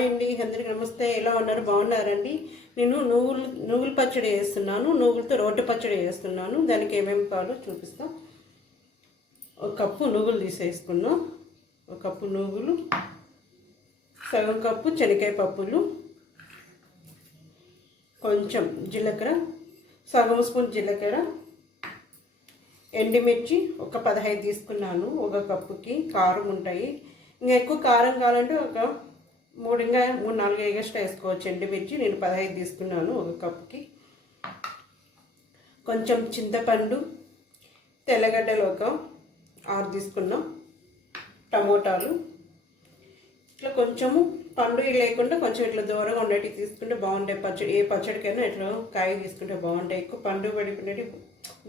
Hi అండి, అందరికీ నమస్తే. ఎలా ఉన్నారు? బాగున్నారండి? నేను నువ్వుల పచ్చడి చేస్తున్నాను. నువ్వులతో రోటి పచ్చడి చేస్తున్నాను. దానికి ఏమేమి కావాలో చూపిస్తాం. ఒక కప్పు నువ్వులు తీసేసుకున్నాం. ఒక కప్పు నువ్వులు, సగం కప్పు శనగకాయ పప్పులు, కొంచెం జీలకర్ర, సగం స్పూన్ జీలకర్ర, ఎండుమిర్చి ఒక 15 తీసుకున్నాను. ఒక కప్పుకి కారం ఉంటాయి. ఇంకా ఎక్కువ కారం కావాలంటే ఒక 3-4 ఎగస్ట్రా వేసుకోవచ్చు. ఎండుమిర్చి నేను 15 తీసుకున్నాను ఒక కప్పుకి. కొంచెం చింతపండు, తెల్లగడ్డలు ఒక 6 తీసుకున్నాం, టమోటాలు. ఇట్లా కొంచెము పండు లేకుండా కొంచెం ఇట్లా దూరంగా ఉండేటివి తీసుకుంటే బాగుంటాయి. పచ్చడి ఏ పచ్చడికైనా ఇట్లా కాయ తీసుకుంటే బాగుంటాయి. ఎక్కువ పండు పడిపోయినవి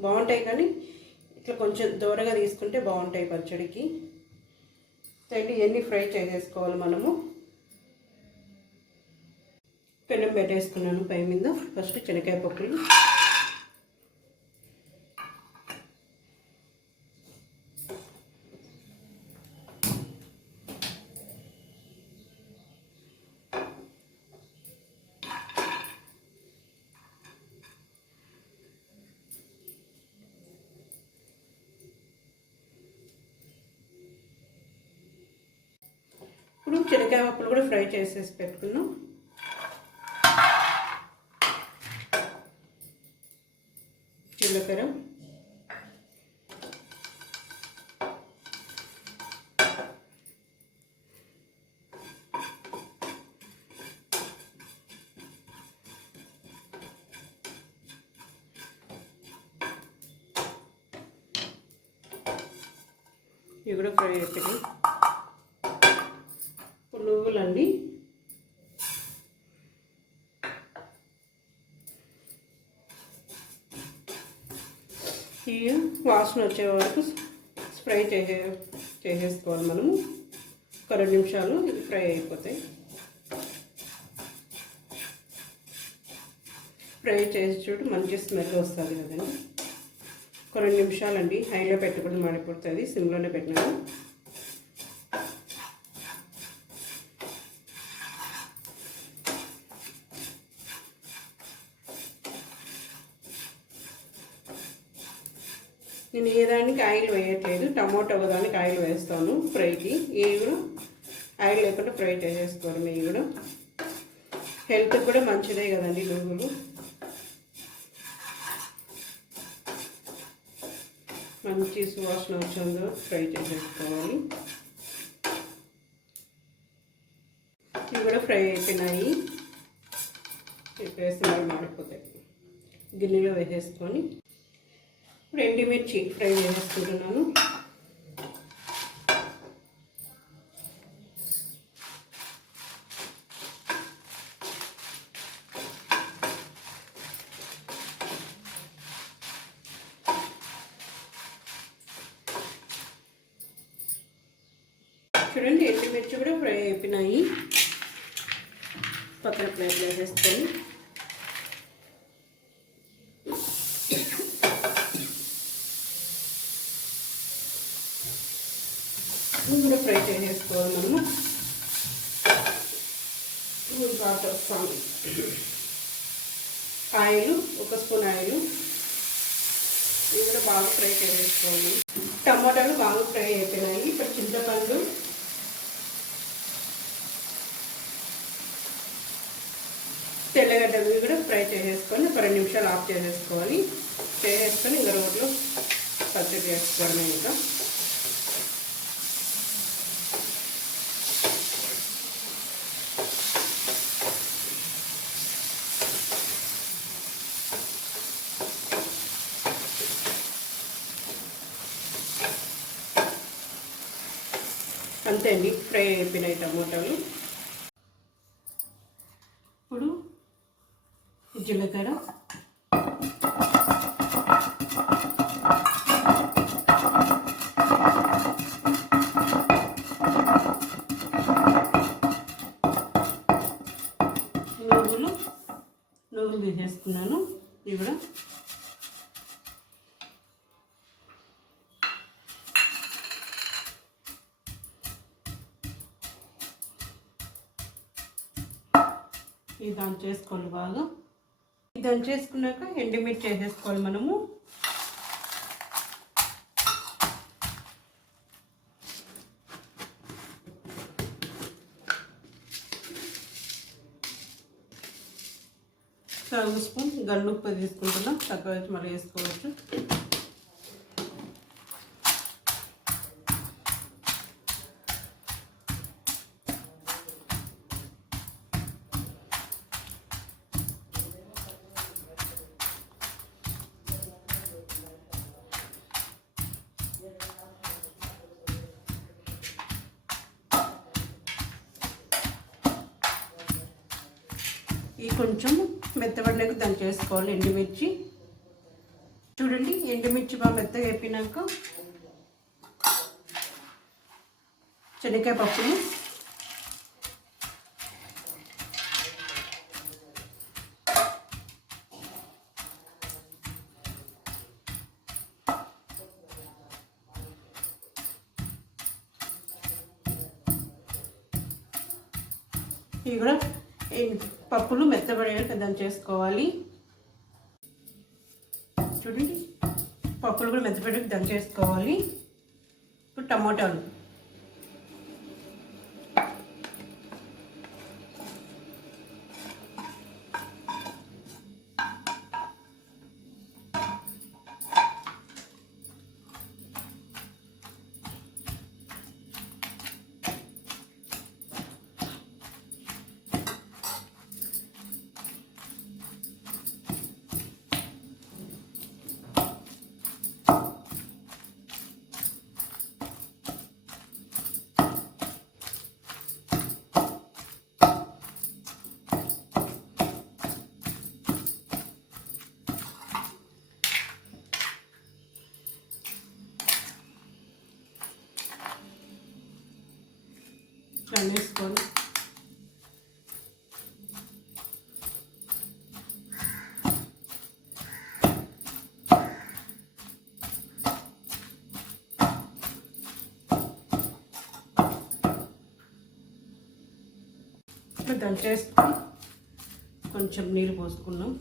బాగుంటాయి, కానీ ఇట్లా కొంచెం దూరంగా తీసుకుంటే బాగుంటాయి పచ్చడికి. ఇవన్నీ ఫ్రై చేసేసుకోవాలి మనము. పెనం పెట్టేసుకున్నాను పై మీద. ఫస్ట్ శనగకాయ పప్పులు, ఇప్పుడు శనగకాయ పప్పులు కూడా ఫ్రై చేసేసి పెట్టుకున్నాం. జీలకర్ర, ఇవి కూడా ఫ్రై అయిపోయి. ఇప్పుడు నువ్వులండి, ఈ వాసన వచ్చే వరకు ఫ్రై చేసేసుకోవాలి మనము. ఒక 2 నిమిషాలు ఇది ఫ్రై అయిపోతాయి. ఫ్రై చేసి చూడు, మంచి స్మెల్ వస్తుంది కదండి. ఒక 2 నిమిషాలండి. హైలో పెట్టకుండా మాడిపోతుంది, సిమ్లోనే పెట్టినాను. నేను ఏ దానికి ఆయిల్ వేయట్లేదు. టమాటో దానికి ఆయిల్ వేస్తాను ఫ్రైకి. ఇవి కూడా ఆయిల్ లేకుండా ఫ్రై చేసేసుకోవడం. ఇవి కూడా హెల్త్కి కూడా మంచిదే కదండి నువ్వులు. మంచి సువాసన వచ్చేందుకు ఫ్రై చేసేసుకోవాలి. ఇవి కూడా ఫ్రై అయిపోయినాయి. వేసి మాడిపోతాయి. గిన్నెలో వేసేసుకొని ఇప్పుడు ఎండుమిర్చి ఫ్రై చేసుకుంటున్నాను. చూడండి, ఎండుమిర్చి కూడా ఫ్రై అయిపోయినాయి. పక్కన ప్లేట్లో వేసేసుకొని కూడా ఫ్రై చేసేసుకోవాలి మనము. వస్తాము. Oil, 1 spoon oil. ఇవి కూడా బాగా ఫ్రై చేసేసుకోవాలి. టమాటాలు బాగా ఫ్రై అయిపోయినాయి. ఇప్పుడు చింతపండు, తెల్లగడ్డలు కూడా ఫ్రై చేసేసుకొని ఒక 2 నిమిషాలు ఆఫ్ చేసేసుకోవాలి. చేసేసుకొని ఇంకా రోట్లో పచ్చడి చేసుకోవడమే. ఇంకా అంతే అండి, ఫ్రై అయిపోయినాయి టమోటాలు. ఇప్పుడు జీలకర్ర, నువ్వులు తీసేసుకున్నాను. ఇవి కూడా ఇది దంచేసుకోవాలి బాగా. ఇది దంచేసుకున్నాక ఎండుమిర్చి వేసేసుకోవాలి మనము. సగం స్పూన్ గల్లుప్పు తీసుకుంటున్నాం, తక్కువ వచ్చి మళ్ళీ వేసుకోవచ్చు. ఈ కొంచెం మెత్తబడినాక దాన్ని చేసుకోవాలి ఎండుమిర్చి. చూడండి ఎండుమిర్చి బాగా మెత్తగా వేపినాక శనగకాయ పప్పులు, ఇవి కూడా పప్పులు మెత్తబడేలా దాన్ని చేసుకోవాలి. చూడండి పప్పులు కూడా మెత్తబడేలా దాన్ని చేసుకోవాలి. ఇప్పుడు టమోటాలు, ఇట్లా వేసుకొని దాన్ని చేసుకొని కొంచెం నీళ్ళు పోసుకున్నాం.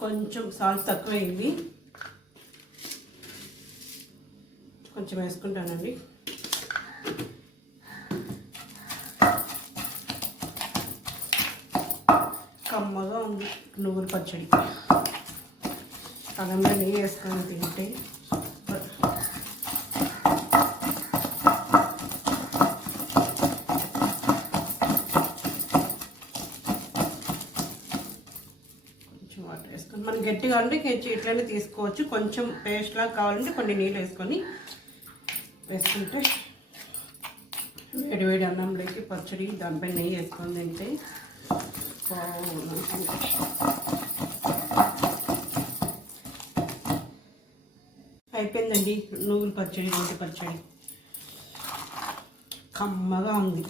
కొంచెం సాల్ట్ తక్కువైంది, కొంచెం వేసుకుంటానండి. కమ్మగా ఉంది నువ్వుల పచ్చడి. అదంలో నెయ్యి వేసుకొని తింటే వాటర్ వేసుకొని మనం గట్టిగా ఉంటే ఇట్లనే తీసుకోవచ్చు. కొంచెం పేస్ట్లా కావాలంటే కొన్ని నీళ్ళు వేసుకొని వేసుకుంటే వేడి వేడి అన్నంలోకి పచ్చడి దానిపై నెయ్యి వేసుకొని తింటే అయిపోయిందండి నువ్వుల పచ్చడి, రొట్టె పచ్చడి. కమ్మగా ఉంది.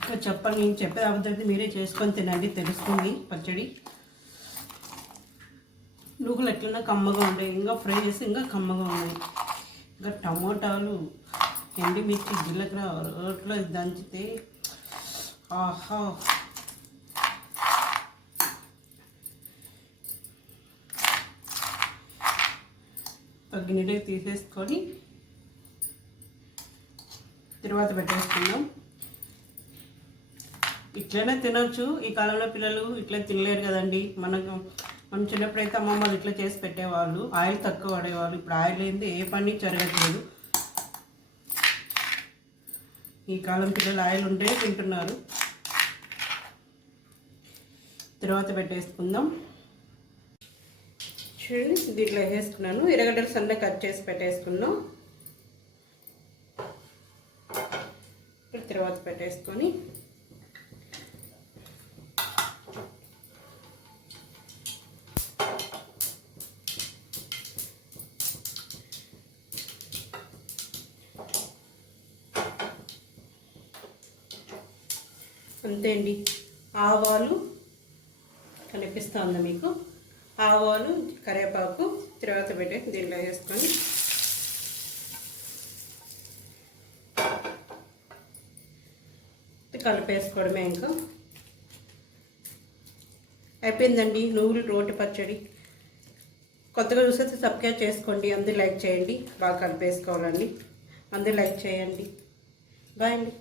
ఇంకా చెప్పాలి, నేను చెప్పేది అబద్ధం మీరే చేసుకొని తినండి, తెలుస్తుంది పచ్చడి. నువ్వులు ఎట్లన్నా కమ్మగా ఉంటాయి, ఇంకా ఫ్రై చేసి ఇంకా కమ్మగా ఉన్నాయి. ఇంకా టమోటాలు, ఎండుమిర్చి, జీలకర్ర రోట్లో దంచితే ఆహా. గిన్నెలోకి తీసేసుకొని తర్వాత పెట్టేసుకుందాం. ఇట్లనే తినొచ్చు. ఈ కాలంలో పిల్లలు ఇట్లా తినలేరు కదండి. మనం చిన్నప్పుడైతే అమ్మమ్మ వాళ్ళు ఇట్లా చేసి పెట్టేవాళ్ళు, ఆయిల్ తక్కువ పడేవాళ్ళు. ఇప్పుడు ఆయిల్ ఏంది ఏ పని జరగట్లేదు. ఈ కాలం పిల్లలు ఆయిల్ ఉంటే తింటున్నారు. తర్వాత పెట్టేసుకుందాం. చూడండి దీంట్లో వేసుకున్నాను. ఎర్రగడ్డలు సన్నగా కట్ చేసి పెట్టేసుకున్నాం. తర్వాత పెట్టేసుకొని అంతే అండి. ఆవాలు కనిపిస్తుందా మీకు? ఆవాలు, కరివేపాకు తర్వాత పెట్టి దీంట్లో వేసుకొని కలిపేసుకోవడమే. ఇంకా అయిపోయిందండి నువ్వులు రోటి పచ్చడి. కొత్తగా చూస్తే సబ్స్క్రైబ్ చేసుకోండి, అందరూ లైక్ చేయండి. బాగా కలిపేసుకోవాలండి, అందరూ లైక్ చేయండి. బాయ్ అండి.